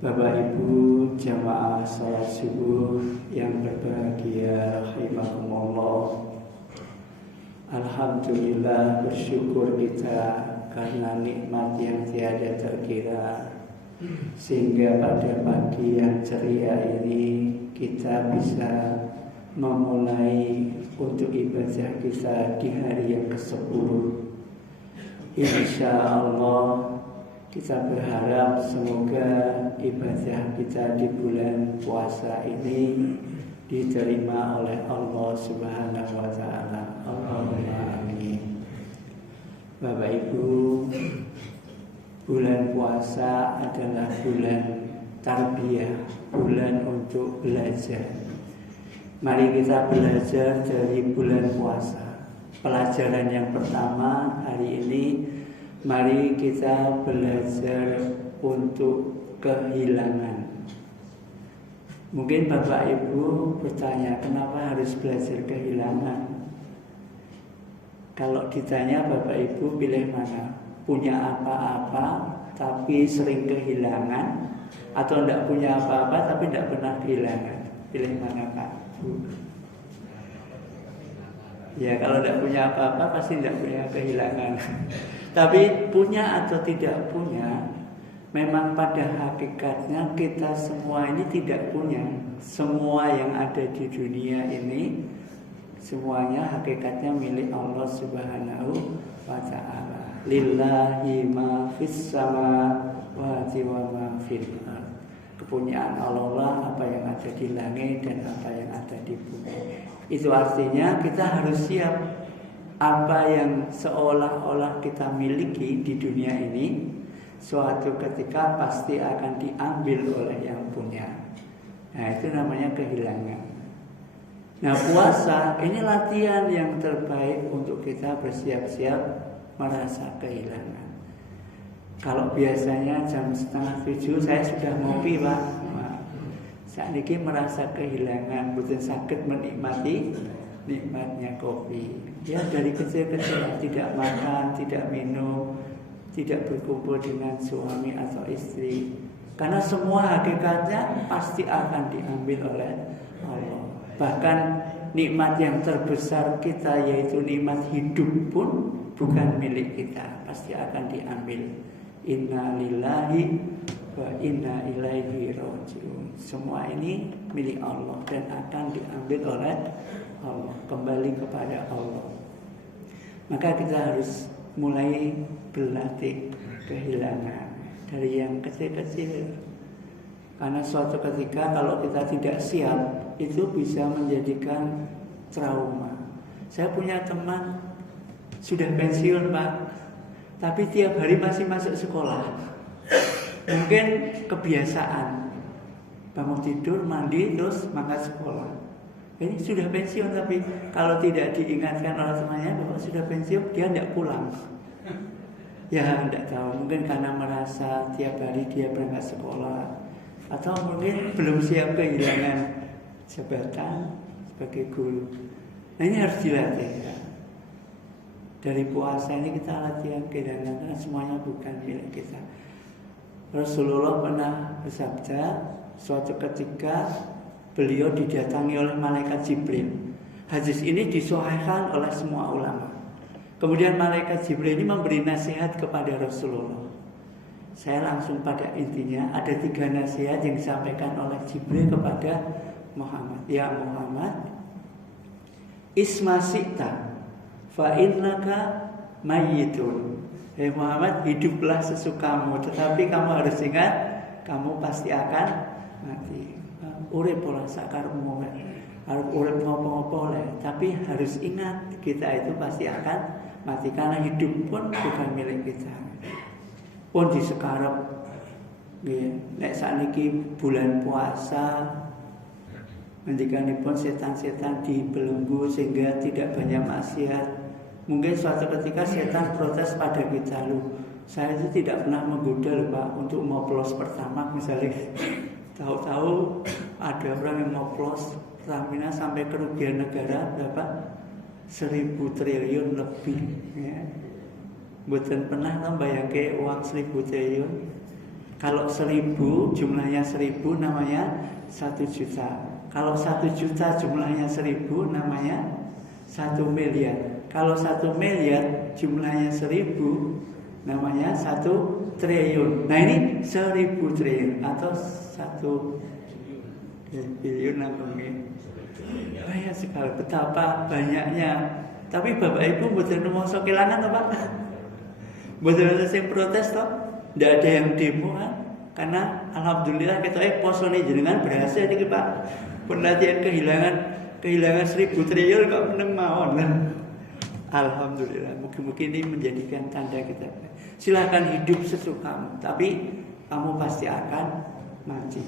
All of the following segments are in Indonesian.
Bapak Ibu jamaah salat subuh yang berbahagia rahimakumullah. Alhamdulillah, bersyukur kita karena nikmat yang tiada terkira, sehingga pada pagi yang ceria ini kita bisa memulai untuk ibadah kita di hari yang ke-10. Insya Allah kita berharap semoga ibadah kita di bulan puasa ini diterima oleh Allah Subhanahu wa Ta'ala. Allahumma amin. Bapak Ibu, bulan puasa adalah bulan tarbiyah, bulan untuk belajar. Mari kita belajar dari bulan puasa. Pelajaran yang pertama hari ini, mari kita belajar untuk kehilangan. Mungkin Bapak Ibu bertanya, kenapa harus belajar kehilangan? Kalau ditanya Bapak Ibu pilih mana? Punya apa-apa tapi sering kehilangan, atau tidak punya apa-apa tapi tidak pernah kehilangan? Pilih mana Pak? Ya, kalau tidak punya apa-apa pasti tidak punya kehilangan. Tapi punya atau tidak punya, memang pada hakikatnya kita semua ini tidak punya. Semua yang ada di dunia ini, semuanya hakikatnya milik Allah Subhanahu wa Ta'ala. Lillahi ma fis samawati wa ma fil ardh. Kepunyaan Allah apa yang ada di langit dan apa yang ada di bumi. Itu artinya kita harus siap. Apa yang seolah-olah kita miliki di dunia ini, suatu ketika pasti akan diambil oleh yang punya. Nah, itu namanya kehilangan. Nah, puasa ini latihan yang terbaik untuk kita bersiap-siap merasa kehilangan. Kalau biasanya jam 6:30 saya sudah ngopi, Pak. Saat ini merasa kehilangan, betul sakit menikmati nikmatnya kopi. Ya, dari kecil-kecil tidak makan, tidak minum, tidak berkumpul dengan suami atau istri. Karena semua hakikatnya pasti akan diambil oleh Allah. Bahkan nikmat yang terbesar kita, yaitu nikmat hidup pun bukan milik kita, pasti akan diambil. Inna lillahi wa inna ilaihi raji'un. Semua ini milik Allah dan akan diambil oleh Allah, kembali kepada Allah. Maka kita harus mulai berlatih kehilangan dari yang kecil-kecil. Karena suatu ketika kalau kita tidak siap, itu bisa menjadikan trauma. Saya punya teman sudah pensiun, Pak, tapi tiap hari masih masuk sekolah. Mungkin kebiasaan, bangun tidur, mandi, terus mangkat sekolah. Ini sudah pensiun, tapi kalau tidak diingatkan oleh temannya bahwa sudah pensiun, dia tidak pulang. Ya, tidak tahu, mungkin karena merasa tiap hari dia berangkat sekolah, atau mungkin belum siap kehilangan jabatan sebagai guru. Nah, ini harus dilatih ya. Dari puasa ini kita latihan kehilangan, karena semuanya bukan milik kita. Rasulullah pernah bersabda, suatu ketika beliau didatangi oleh malaikat Jibril. Hadis ini disahihkan oleh semua ulama. Kemudian malaikat Jibril ini memberi nasihat kepada Rasulullah. Saya langsung pada intinya, ada 3 nasihat yang disampaikan oleh Jibril kepada Muhammad. Ya Muhammad, isma sita fa innaka mayyitun. Hei Muhammad, hiduplah sesukamu, tetapi kamu harus ingat, kamu pasti akan mati. Urip pola sakarmu, harus urip ngopo-ngopo oleh, tapi harus ingat kita itu pasti akan mati, karena hidup pun bukan milik kita. Pun di sekarang, nek sakniki bulan puasa, ngendikanipun setan-setan dibelenggu sehingga tidak banyak maksiat. Mungkin suatu ketika setan protes pada kita, loh, saya itu tidak pernah menggoda loh Pak untuk moplos pertama misalnya. Tahu-tahu ada orang yang moplos Pertamina sampai kerugian negara berapa? 1.000 triliun lebih ya. Mboten pernah bayangke uang 1.000 triliun. Kalau 1000 jumlahnya 1000 namanya 1 juta. Kalau 1 juta jumlahnya 1000 namanya 1 miliar. Kalau 1 miliar jumlahnya 1000 namanya 1 triliun. Nah ini 1000 triliun atau 1 bilion namanya. Banyak sekali, betapa banyaknya. Tapi Bapak Ibu mboten rumangsa kelangan to, Pak? Mboten ada sing protes to? Ndak ada yang demo kan? Karena alhamdulillah kita posone jenengan berhasil niki, Pak. Penelitian kehilangan 1000 triliun kok meneng mawon. Alhamdulillah, mungkin ini menjadikan tanda kita. Silakan hidup sesukamu, tapi kamu pasti akan mati.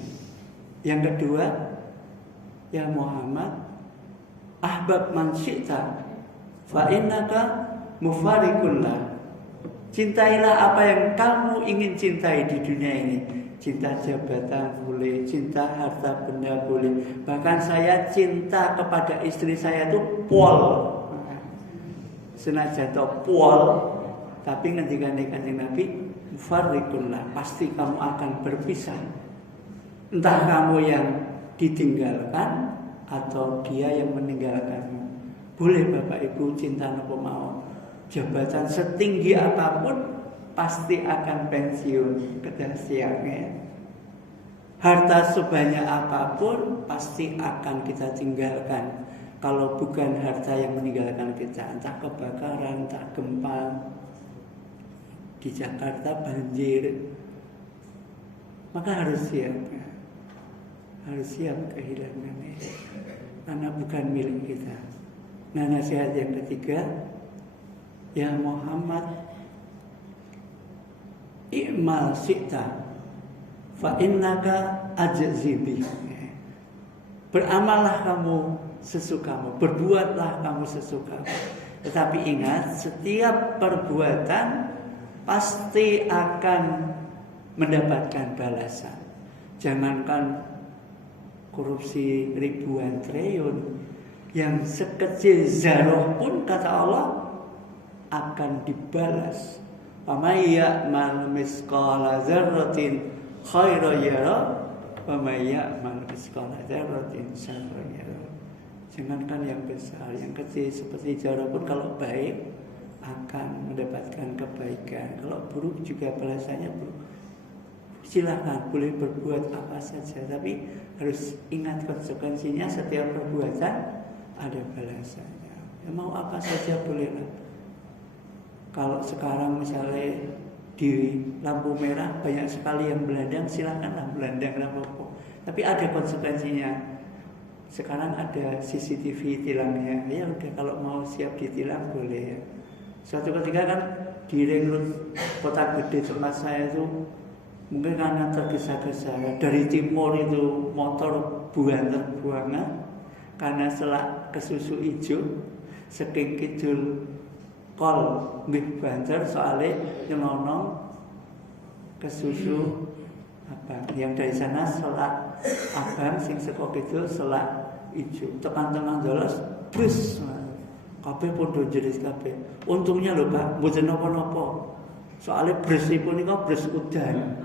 Yang kedua, ya Muhammad, ahbab man syi'ta fa innaka mufariqullah. Cintailah apa yang kamu ingin cintai di dunia ini. Cinta jabatan boleh, cinta harta benda boleh. Bahkan saya cinta kepada istri saya itu pol. Senajan to pol, tapi ngendikane Kanjeng Nabi, mufariqullah, pasti kamu akan berpisah. Entah kamu yang ditinggalkan atau dia yang meninggalkanmu. Boleh Bapak Ibu cinta napa mawon. Jabatan setinggi apapun pasti akan pensiun kedah siangnya. Harta sebanyak apapun pasti akan kita tinggalkan. Kalau bukan harta yang meninggalkan kita, entah kebakaran, entah gempa, di Jakarta banjir, maka harus siap. Harus siap kehilangannya, karena bukan milik kita. Nah, nasihat yang ketiga, ya Muhammad, i'mal syi'ta fa innaka ajzibi. Beramallah kamu sesukamu, berbuatlah kamu sesukamu. Tetapi ingat, setiap perbuatan pasti akan mendapatkan balasan. Jangankan korupsi ribuan triliun, yang sekecil zarah pun kata Allah akan dibalas. Faman ya'mal misqala dzarratin khairan yara wa may ya'mal misqala dzarratin syarran yara. Jangankan yang besar, yang kecil seperti zarah pun kalau baik akan mendapatkan kebaikan. Kalau buruk juga balasannya buruk. Silahkan boleh berbuat apa saja, tapi harus ingat konsekuensinya. Setiap perbuatan ada balasannya. Ya, mau apa saja bolehlah. Kalau sekarang misalnya di lampu merah banyak sekali yang belandang, silakanlah belandang apa-apa. Tapi ada konsekuensinya. Sekarang ada CCTV tilangnya. Ya udah, kalau mau siap ditilang boleh ya. Suatu ketika kan di ring road Kota Gede tempat saya itu mungkin karena tergesa-gesa dari timur itu motor buangan karena selak kesusu ijo saking kidul kol nggih banter soalnya nyelonong kesusu abang yang dari sana selak abang sing saka kidul selak ijo tekan tengah dolos bus kabeh padha jeris kabeh. Untungnya lho Pak, mboten napa-napa. Soalnya bersipun niku bres udan.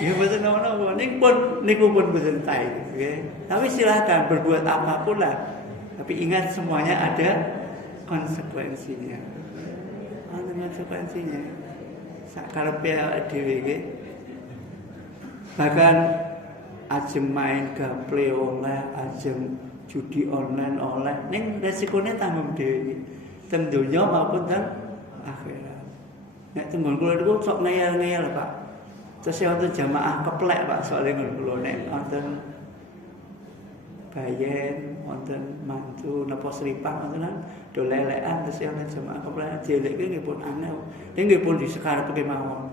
Ya mboten napa-napa. Niku pun mboten tae, nggih. Tapi silakan berbuat apapun lah. Tapi ingat semuanya ada konsekuensinya. Ada konsekuensinya. Sakarepe awake dhewe nggih. Bahkan ajeng main gaple oleh, ajeng judi online oleh, ning resikonya tanggung dhewe. Teng donya maupun teng akhirat. Nek tenggon kula niku sok ngeyel-ngeyel, Pak. Terus wonten jamaah keplek, Pak, soalé ngon kula nek wonten bayen, wonten mantu napa sripak wonten do lelekan terus wonten jamaah keplek jelekke nggih pun aneh. Ning nggih pun disekarepke mawon.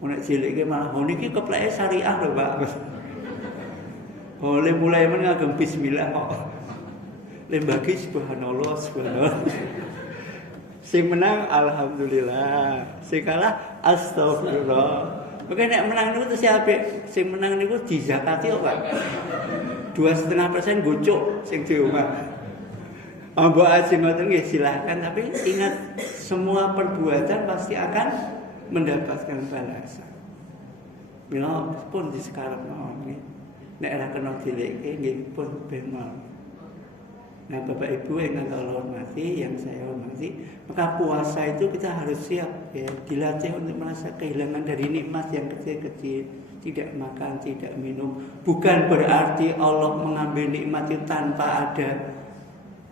Nek jelekke malah niki kepleke syariah lho, Pak. Oleh mulai men ngagem bismillah kok. Lembagi subhanallah subhanallah. Sing menang alhamdulillah, sing kalah astagfirullah. Mungkin nek menang niku terus apik, sing menang niku dizakati kok, Pak. 2,5% gocok sing di omah. Mbok ajeng ngoten nggih silakan, tapi ingat semua perbuatan pasti akan mendapatkan balasan. Mila pun disekarep mawon nggih. Nek ora kena dilekke nggih pun bemol. Nah, Bapak Ibu yang Allah hormati, yang saya hormati, maka puasa itu kita harus siap ya, dilatih untuk merasa kehilangan dari nikmat yang kecil-kecil, tidak makan, tidak minum. Bukan berarti Allah mengambil nikmat itu tanpa ada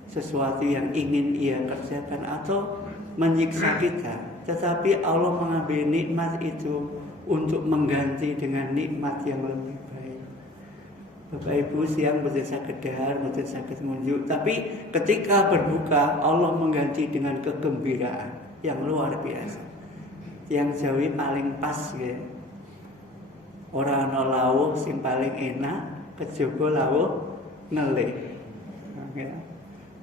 sesuatu yang ingin ia kerjakan atau menyiksa kita, tetapi Allah mengambil nikmat itu untuk mengganti dengan nikmat yang lebih baik. Bapak Ibu siang mboten saged dahar, mboten saged munjuk, tapi ketika berbuka Allah mengganti dengan kegembiraan yang luar biasa. Yang Jawi paling pas ya. Ora ana lawuh sing paling enak kejaba lawuh nelih. Ya.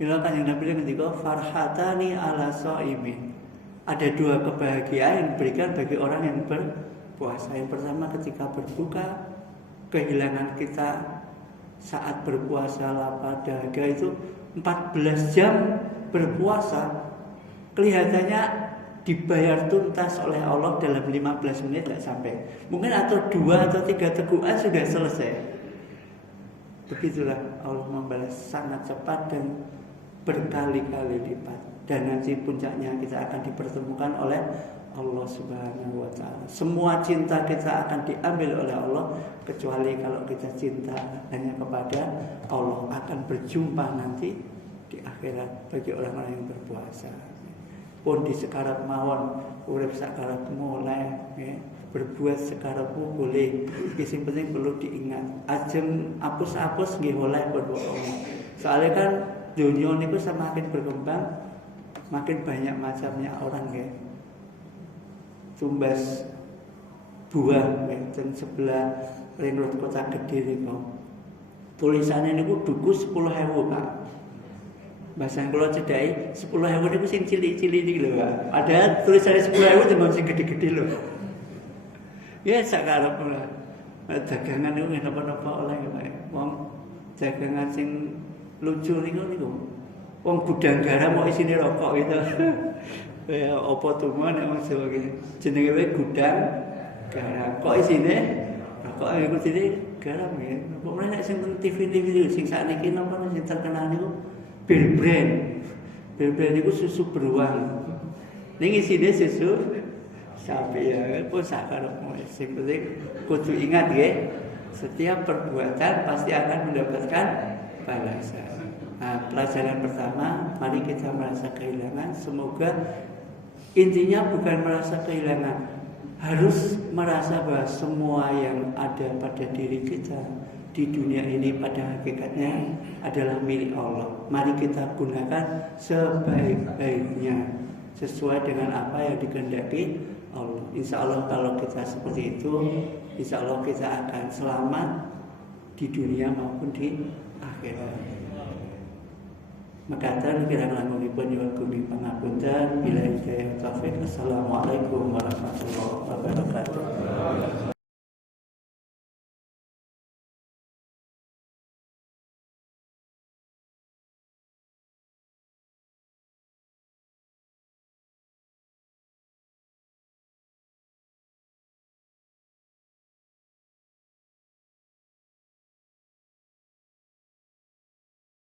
Bila Kanjeng Nabi ngendika farhatani ala shaimin. Ada dua kebahagiaan yang diberikan bagi orang yang berpuasa. Yang pertama ketika berbuka, kehilangan kita saat berpuasa lapar dahaga itu 14 jam berpuasa kelihatannya dibayar tuntas oleh Allah dalam 15 menit tidak sampai. Mungkin atau 2 atau 3 teguhan sudah selesai. Begitulah Allah membalas sangat cepat dan berkali-kali lipat. Dan nanti puncaknya kita akan dipertemukan oleh Allah Subhanahu wa ta'ala. Semua cinta kita akan diambil oleh Allah, kecuali kalau kita cinta hanya kepada Allah, akan berjumpa nanti di akhirat bagi orang-orang yang berpuasa. Pun di sekarang mawon urip sakarep mulai ya, berbuat sekarang boleh. Yang penting perlu diingat, ajeng apus-apus nggih oleh Allah. Soalnya kan dunia niku semakin berkembang, makin banyak macamnya orang ya. Tumbas buah dan sebelah ring road kota Kediri kok. Tulisannya niku duku 10.000 Pak. Bahasa kula cedhaki 10.000 niku sing cilik-cilik iki lho Pak. Padahal tulisannya 10.000 tembang sing gede-gede lho. Ya sakarep lah. Dagangan niku napa-napa oleh Pak. Wong dagangan sing lucu niku. Wong gudang garam kok isine rokok gitu. Ya apa tuh nek wong Jawa iki jenenge wae gudang garam. Kok isine rokok iku sini garam ya. Apa meneh nek sing TV sing sakniki napa sing terkenal niku Bir Brand. Bir Brand niku susu beruang. Ning isine susu sapi ya. Pun sakarepmu sing penting kudu ingat nggih, setiap perbuatan pasti akan mendapatkan balasan. Nah, pelajaran pertama, mari kita merasa kehilangan. Semoga intinya bukan merasa kehilangan, harus merasa bahwa semua yang ada pada diri kita di dunia ini pada hakikatnya adalah milik Allah. Mari kita gunakan sebaik-baiknya sesuai dengan apa yang dikehendaki Allah. Insya Allah kalau kita seperti itu, insya Allah kita akan selamat di dunia maupun di akhirat. Makatan kirang langkungipun nyuwun gumi pangapunten bila hidayah taufik. Assalamualaikum warahmatullahi wabarakatuh.